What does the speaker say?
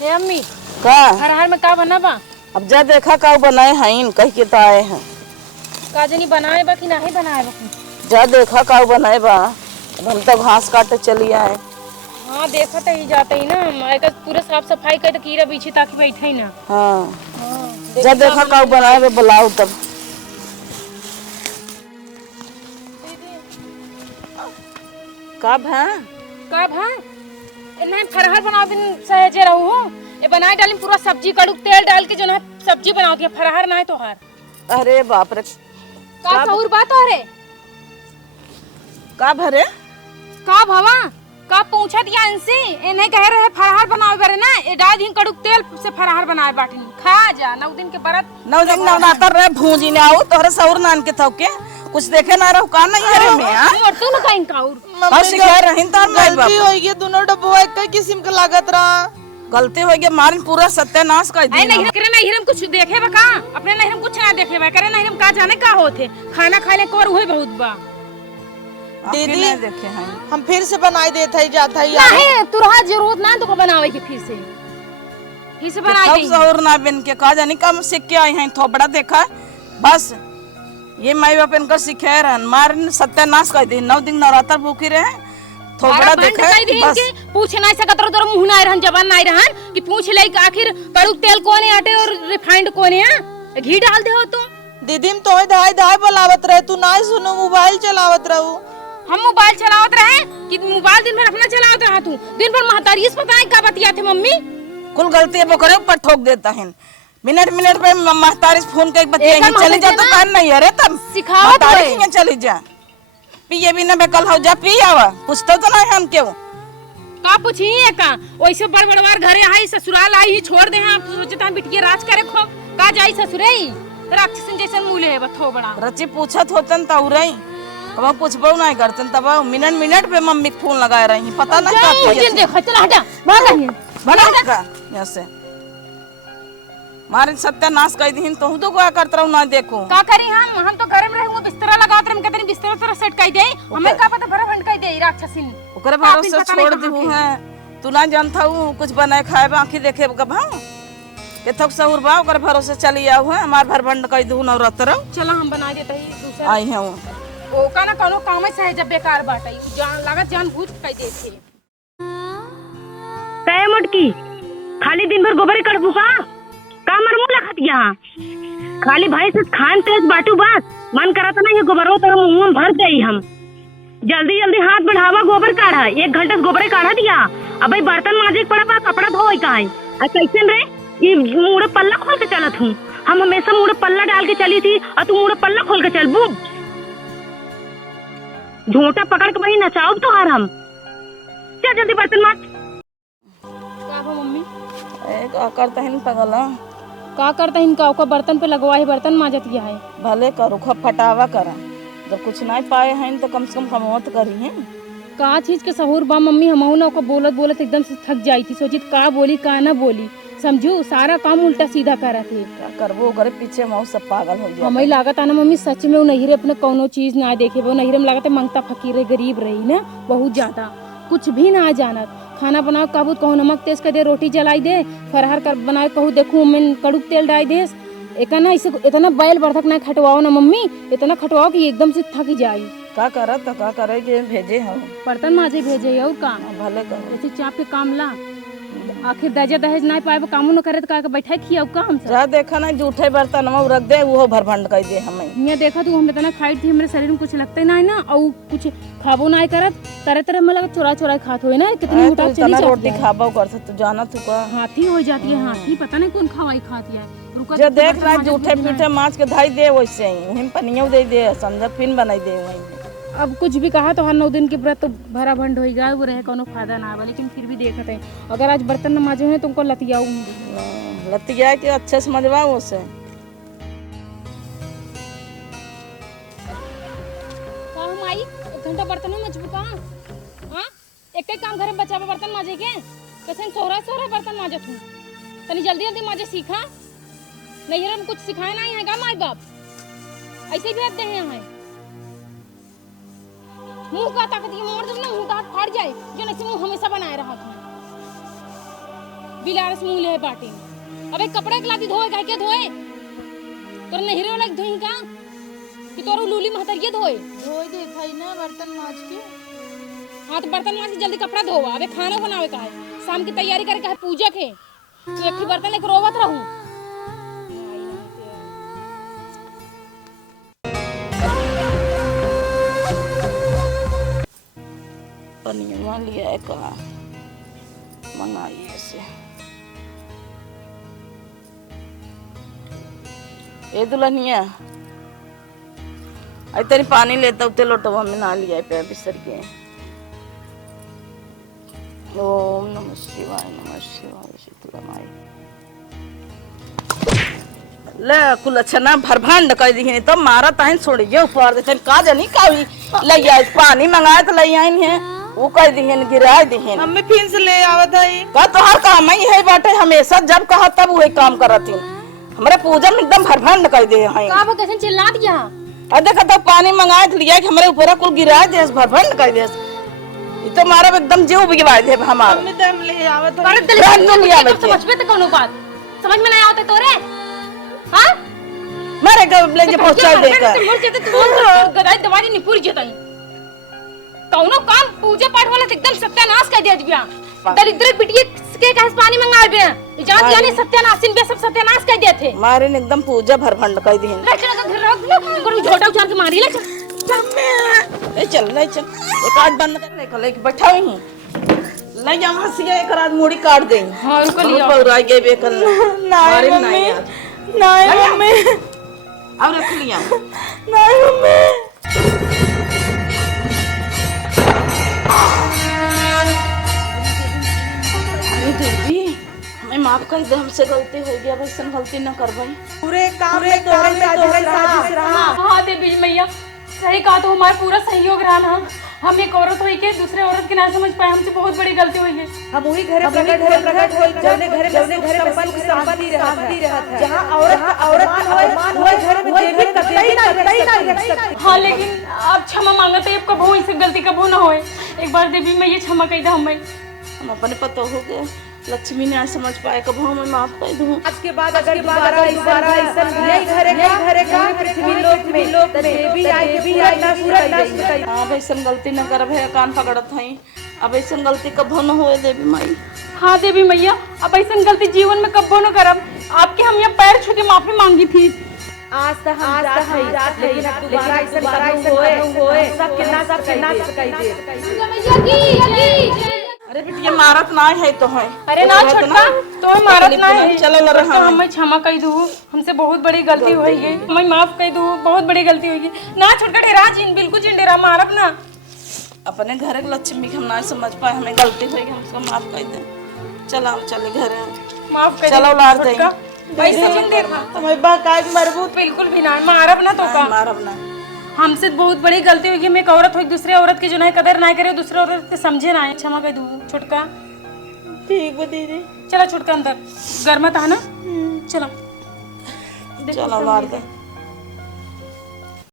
हे अम्मी का हरहर में का बना बा? अब जा देखा का बनाए हैं कह के तो आए हैं। का जनी बनाए बा कि नहीं बनाए बा? जा देखा का बनाए बा। अब हम तो घास काटे चली आए। हाँ देखा तो ही जाते ही ना मैं पूरे साफ सफाई कर तो कीड़ा बीछी ताकि बैठे ही ना। हाँ जा देखा का बनाए बा बुलाओ तब। कब है कब है नहीं फरहर बनाओ दिन सहजे रहू हो ये बनाए डाली पूरा सब्जी कड़ू तेल डाल के जो ना सब्जी बनाओ दिया फरहर ना है तो हार। अरे बाप रे का सहूर बात हो रे का भरे का भवा का पूछत या इनसे ए नहीं कह रहे फरहर बनाओ बरे ना ए डाल दिन कड़ू तेल से फरहर बनाए बाटी खा जा 9 दिन के व्रत 9 दिन नवरात्र रहे भूजी ने आओ तोहरे सौर नान के थके कुछ देखे ना रहू का नहीं हरे में हां और तू न कहीं काउर हम सिखा रही तो नहीं गलती होई गई दोनों डब्बा एक किस्म के लागत रहा। गलती हो गई मारन पूरा सत्यानाश कर दी। नहीं करे नहीं हम कुछ देखे बा का अपने नहीं हम कुछ ना देखे बा करे नहीं हम का जाने का होथे खाना खाले कोर होई बहुत बा। दीदी देखे हैं हम फिर से बनाई देत है जाता है नहीं तुरहा जरूरत ना तो बनावे के फिर से बनाई सब सौर ना बिन के का जानी कम सीख के आई हैं थोपड़ा देखा बस ये माई बाप इनका सिखाए रहन मारन सत्यानाश कर दी 9 दिन नवरात्र भूखी रहे थोपड़ा देखा बस पूछ नहीं सकत रो मुंह ना रहन जबान नहीं रहन कि पूछ ले कि आखिर कड़ू तेल कोने आटे और रिफाइंड कोने है घी डाल दे हो तुम। दीदी तो धाय धाय बुलावत रहे तू ना सुनो मोबाइल चलावत रहू। हम मोबाइल चलावत रहे कि मोबाइल दिन भर अपना चलावत रहा तू दिन भर महतारी इस पता नहीं का बतिया थे मम्मी कुल गलती वो करे ऊपर ठोक देता है मिनट पे महतारी फोन के बतिया चली जा तो कान नहीं अरे तब सिखावत है चली जा पिए भी ना बेकल हो जा पी आवा पूछता तो नहीं हम क्यों का पूछी है का वैसे बड़ बड़वार घरे आई ससुराल आई ही छोड़ दे हम सोचता हम बिटिया राज करे खो का जाई ससुरे राक्षसन जैसा मूले है बथो बड़ा रची पूछत होतन त उरई कब पूछबो नहीं करतन तब मिनट पे मम्मी फोन लगाए रही पता नहीं का दिन देखो चल हटा भाग कहीं बना का ऐसे मारे सत्यानाश कर दी तो तो क्या करत रहू ना देखो का करी हम तो घर में रहूं बिस्तर लगावत रहे कहते बिस्तर तरह सेट कर दे हमें का पता भरा भंड कर दे राक्षसिन ओकरे भरोसे छोड़ दी है तू ना जानता हूं कुछ बनाए खाए बाकी देखे कब के थक सहूर बा ओकरे भरोसे चली आऊ है हमार भर भंड कर दू नवरात्र चलो हम बना देते ही दूसरा आई है ओ का ना कोनो काम है जब बेकार बाटई जान लागत जान भूत कर दे थे तय मटकी खाली दिन भर गोबर कड़बू का मरमू लखत यहाँ खाली भाई से खान तेज बाटू बात मन करा था ना ये गोबरो तो मुंह में भर दे हम जल्दी जल्दी हाथ बढ़ावा गोबर काढ़ा 1 घंटे से गोबर काढ़ा दिया अब भाई बर्तन माजे पड़ा बा कपड़ा धोए का है कैसे रे ये मुड़े पल्ला खोल के चलत हूँ हम हमेशा मुड़े पल्ला डाल के चली थी और तू मुड़े पल्ला खोल के चल बू झूठा पकड़ के वही नचाओ तो हार हम चल जल्दी बर्तन माज का हो मम्मी का करता है पगला का करता इनका ओका बर्तन पे लगवा है बर्तन माजत गया है भले करो फटावा करा जब कुछ नहीं पाए हैं तो कम से कम कमावत करी है का चीज के सहूर बा मम्मी हमहू ना ओका बोलत बोलत एकदम से थक जाई थी सोचित का बोली का ना बोली समझू सारा काम उल्टा सीधा करा थे क्या करबो करे पीछे मऊ सब पागल हो गया हमें लागत आना मम्मी सच में वो नहीरे अपने कोनो चीज ना देखे वो नहीरे में लागत मंगता फकीर गरीब रही ना बहुत ज्यादा कुछ भी ना जानत खाना बनाओ काबू कहूँ नमक तेज कर दे रोटी जलाई दे फरहर कर बनाए कहूँ देखूँ मैं कड़ू तेल डाल दे एक ना इसे इतना बैल बर्तक ना खटवाओ ना मम्मी इतना खटवाओ कि एकदम से थक जाई का करत तो का करे के भेजे हम बर्तन माजे भेजे और काम भले करो जैसे चाप के काम ला आखिर दर्जा दहेज ना पाए कामू न करे तो का बैठा खिया काम जा देखा ना जूठे बर्तन में रख दे वो भर भंड कर दे हमें यहाँ देखा तू हम इतना खाई थी हमारे शरीर में कुछ लगता ही ना है ना और कुछ खाबो ना करत तरह तरह में लगा चोरा चोरा खात हो ना कितनी मोटा चली जाती रोटी खाबो करत तू जाना तू का हाथी हो जाती है हाथी पता नहीं कौन खवाई खाती है रुका जो देख रहा जूठे पीठे माछ के धाई दे वैसे ही वहीं पनियो दे दे समझ पिन बनाई दे वहीं अब कुछ भी कहा तो हर 9 दिन के व्रत तो भरा भंड हो गया वो रहे कोनो फायदा ना आवा लेकिन फिर भी देखते हैं अगर आज बर्तन न माजे हैं तुमको लतियाऊंगी लतिया के अच्छे से मजवाओ उसे का हम आई 1 घंटा बर्तन में मजबू का हां एक काम घर में बचावे बर्तन माजे के कैसे सोहरा सोहरा बर्तन माजत हूं तनी जल्दी जल्दी माजे सीखा नहीं हम कुछ सिखाए नहीं है का माई बाप ऐसे भी आते हैं यहाँ मुंह का ताकत ये मोड़ जब ना मुंह का फाड़ जाए जो नहीं मुंह हमेशा बनाए रहा था बिलारस मुंह ले बाटी। अबे कपड़े कलाती धोए का के धोए? तोर नहिरे वाला धोई का? कि तोर लूली महतरिये धोए? धोई दे थई ना बर्तन माज के। हाँ तो बर्तन माज के जल्दी कपड़ा धोवा। अबे खाना बनावे का है, शाम की तैयारी करे का है, पूजा के। तू एक ही बर्तन लेकर रोवत रहूं। पनीर लिया है कहा मंगाइए से। ए दुल्हनिया आई तेरी पानी लेता उते लोटवा में ना लिया पे बिसर के। ओम नमः शिवाय शीतला माई। ले कुल अच्छा ना भरभांड कर दी तो मारा ताइन छोड़िए ऊपर देते का जानी कावी ले आई पानी मंगाए तो ले आई है वो कह दिहन गिरा दिहन। मम्मी फिर से ले आवत है का तोहार काम ही है बाटे हमेशा जब कहा तब वही काम करती। हमारे पूजा में एकदम भरभंड कर दे हैं। का वो कैसे चिल्ला दिया? और देखा तो पानी मंगाए तो लिया कि हमारे ऊपर कुल गिरा दे भरभंड कर दे। ये तो मारा एकदम जीव बिगवा दे हमारा। मम्मी तो हम ले आवत है। बड़े दिल से समझ में तो कोनो बात समझ में नहीं आवत तोरे। हां मारे का ले जे पहुंचा दे का मर जेते तू गदाई दवाई नहीं पूरी जतन। कौनो काम पूजा पाठ वाला एकदम सत्यानाश कर दिया बिया। दरिद्र बिटिया के कहां पानी मंगा बे जान जाने सत्यानाशिन बे सब सत्यानाश कर दिए थे। मारे ने एकदम पूजा भरभंड कर दी। रखने का घर रख ले को झोटा उछाल के मारी ले चल एक आध बंद कर ले बैठा ही ले जा हंसिया एक रात मुड़ी काट दे। हां रुको लिया पौराई गए बेकल नहीं मम्मी नहीं मम्मी अब रख लिया नहीं मम्मी। अरे देवी हमें माफ कर दे हमसे गलती हो गया वैसे गलती न कर भाई। पूरे काम में तोहरे साजिश रहा। हाँ देवी मैया सही कहा तो हमारा पूरा सहयोग रहा ना। हम एक औरत हुई के दूसरे औरत के ना समझ पाए हमसे बहुत बड़ी गलती हुई है। हम वही घरे प्रकट होई जौने घरे में सुख शांति रहत है। जहां औरत होए घर में देवी कतई ना रख सकती। हाँ लेकिन अब क्षमा मांगते अब कबो इससे गलती कबो ना होए। एक बार देवी मैया क्षमा कह दे हम अपने पता हो गए लक्ष्मी ने समझ पाए कब हमें माफ कर दूं। आज के बाद अगर दोबारा ऐसा नहीं घरे का पृथ्वी लोक में देवी आई पूरा। हां वैसे गलती न करब है कान पकड़त हई अब ऐसा गलती कबो न होए देवी माई। हाँ देवी मैया अब ऐसा गलती जीवन में कबो न करब। आपके हम यहाँ पैर छू के माफी मांगी थी। आज तक हम जात है लेकिन अब दोबारा ऐसा होए सब कह दे। अरे बिटिया मारत ना है तो है। अरे ना छोटका तो मारत ना है। चलो ल रहा तो हमें क्षमा कह दू हमसे बहुत बड़ी गलती हुई है। हमें माफ कह दू बहुत बड़ी गलती हुई है ना छोटका डेरा जिन बिल्कुल जिन डेरा मारत ना। अपने घर के लक्ष्मी के हम ना समझ पाए हमें गलती हुई हमको माफ कर दे। चलो चले घर माफ कर चलो लार दे पैसे जिन डेरा हमें बाकायद मरबूत बिल्कुल भी ना मारब ना तो का मारब ना। हमसे बहुत बड़ी गलती हुई कि मैं एक औरत हुई दूसरे औरत की जो नहीं कदर ना करे दूसरे औरत के समझे ना क्षमा कर दू छोटका। ठीक है दीदी। चलो छोटका अंदर घर में था ना चलो चलो लार दे।